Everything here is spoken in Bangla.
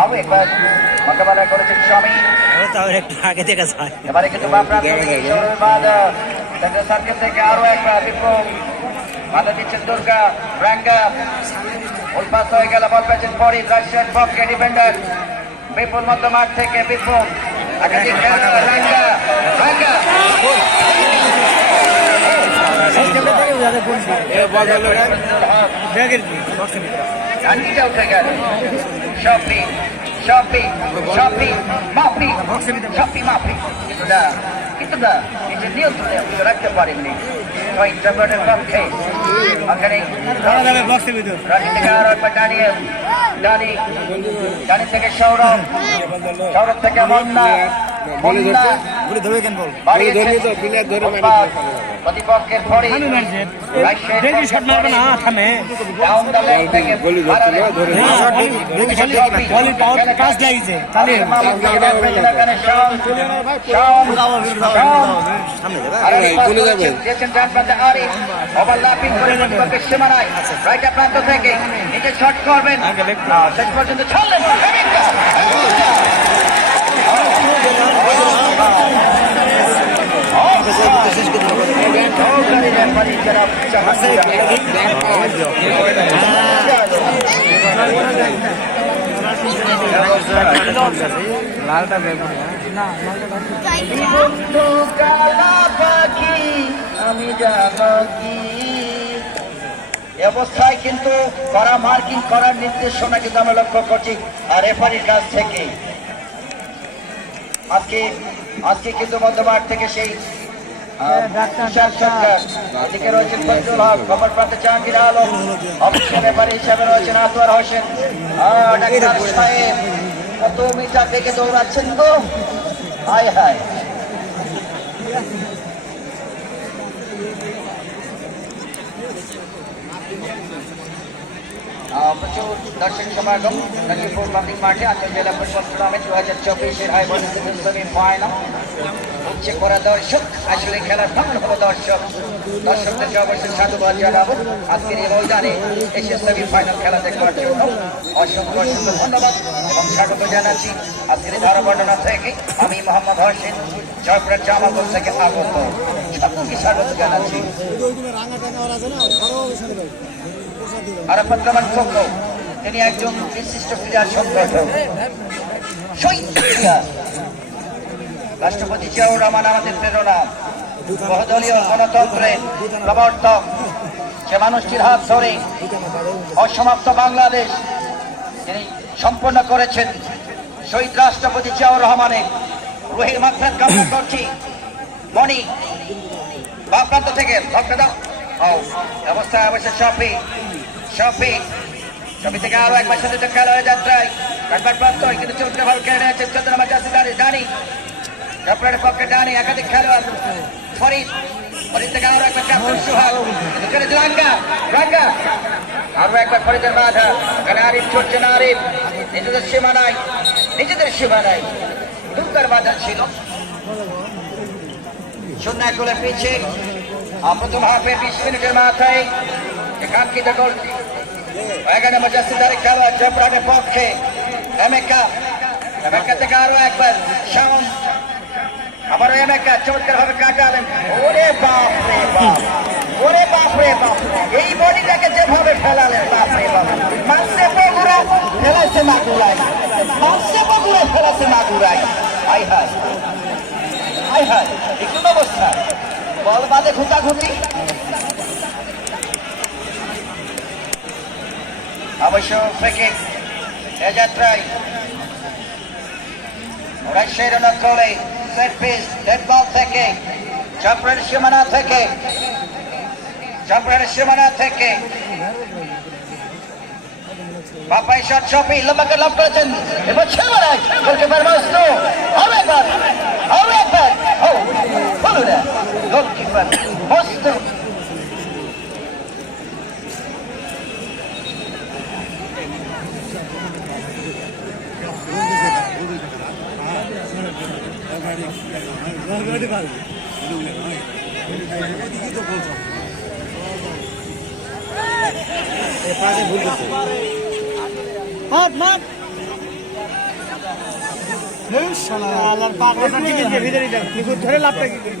আরও একবার মোকাবেলা করেছেন স্বামী একটু আগে থেকে যায় এবারে কিন্তু থেকে আরও একবার বিপ্লব বাধা দিচ্ছেন দুর্গা রাঙ্গা ওল হয়ে গেল বল পেয়েছেন পরি রাশিয়ান পক্ষে ডিফেন্ডার বিপুল মধ্য মাঠ থেকে বিপুল ডান্ডিটা উঠে গেল। শপি শপি শপি মাফি শপি মাফি। না কিন্তু না নিজের নিয়ন্ত্রণে আপনি রাখতে পারেননি। ইন্টারপ্রেটের পক্ষে ওখানে রানি থেকে আরও একবার দাঁড়িয়ে দানি দানি থেকে সৌরভ। সৌরভ থেকে মন্না। প্রতিপক্ষের পরে লাগিয়েছে। তাহলে প্রান্ত থেকে। নিজে শট করবেন। শেষ পর্যন্ত ছাড়লেন। লালটা পাখি আমি জানো কি? অবস্থায় কিন্তু করা মার্কিং করার নির্দেশনা কিন্তু আমরা লক্ষ্য করছি আর রেফারির কাছ থেকে। আজকে আজকে কিন্তু মধ্যমাঠ থেকে সেই এদিকে রয়েছেন ফজলুল হক খবর প্রাপ্ত জাহাঙ্গীর আলম অফিসিয়াল রেফারি হিসাবে রয়েছেন আতোয়ার হোসেন। আহ, ডাক্তার সাহেব কত মিটার থেকে দৌড়াচ্ছেন তো হায় হায়। প্রচুর দর্শক সমাগম। লক্ষ্মীপুর পাবলিক মাঠে আন্তর্জাতিক জেলা ফুটবল টুর্নামেন্ট দু হাজার চব্বিশের সেমি ফাইনাল উচ্ছে করা দর্শক। আসলে খেলার ভালো হলো দর্শক। দর্শকদেরকে অবশ্যই সাধুবাদ জানাব। আজকের এই ময়দানে এসে সেমি ফাইনাল খেলা দেখবার জন্য অসংখ্য অসংখ্য ধন্যবাদ এবং স্বাগত জানাচ্ছি আজকের ধারাবর্ণনা থেকে আমি মোহাম্মদ হোসেন জয়পুরের জামালপুর থেকে আগত। সকলকে স্বাগত জানাচ্ছি। আরাফাত রহমান চক্র তিনি একজন বিশিষ্ট ক্রীড়া সংগঠক রাষ্ট্রপতি জিয়াউর রহমান আমাদের প্রেরণা। বহুদলীয় গণতন্ত্রের প্রবর্তক। সে মানুষটির হাত ধরে অসমাপ্ত বাংলাদেশ তিনি সম্পন্ন করেছেন। শহীদ রাষ্ট্রপতি জিয়াউর রহমানের রুহির মাত্রাত কামনা করছি। মণি বা প্রান্ত থেকে ভক্ত অবস্থায় অবশ্যই শপি শপি শপি থেকে আরও একবার সাথে খেলা হয়ে যাত্রায় একবার প্রান্ত হয় কিন্তু চৌদ্দ ভালো খেলে নিয়েছেন চৌদ্দ নম্বর জাসি দাঁড়ি ডানি কাপড়ের পক্ষে ডানি একাধিক খেলোয়াড়। ফরিদ ফরিদ থেকে আরও একবার ক্যাপ্টেন সুহাগ। কিন্তু খেলেছে রাঙ্গা রাঙ্গা। আরও একবার ফরিদের বাধা। এখানে আরিফ ছুটছে না আরিফ। নিজেদের সীমানায় নিজেদের সীমানায় দুর্গার বাধা ছিল। শূন্য এক গোলে আর প্রথম হাফে বিশ মিনিটের মাথায় কাঙ্ক্ষিত গোল। এখানে মজাসিদারে খেলা জবরানের পক্ষে। এমেকা এমেকা থেকে আরও একবার, শাওন। আবারও এমেকা চমৎকার ভাবে কাটালেন। ওরে বাপ রে বাপ, ওরে বাপ রে বাপ। এই বডিটাকে যেভাবে ফেলালেন বাপ রে বাপ। মাসে বগুড়া, ফেলাছে মাগুরাই। মাসে বগুড়া, ফেলাছে মাগুরাই। হাই হাই হাই হাই একটু অবস্থা? বল বাদে ঘুটাঘুটি অবশ্য ফেকে এ যাত্রায় রাজশাহীর অঞ্চলে সেট পিস ডেড বল থেকে চাপড়ের সীমানা থেকে চাপড়ের সীমানা থেকে। বাপাই শট শপি লম্বাকে লাভ করেছেন, এবার ছেলে নাই গোলকিপার মস্ত হবে একবার হবে একবার। ও বলো না গোলকিপার মস্ত পাগলাটা ভিতরে যাও ধরে লাভটা কি? করব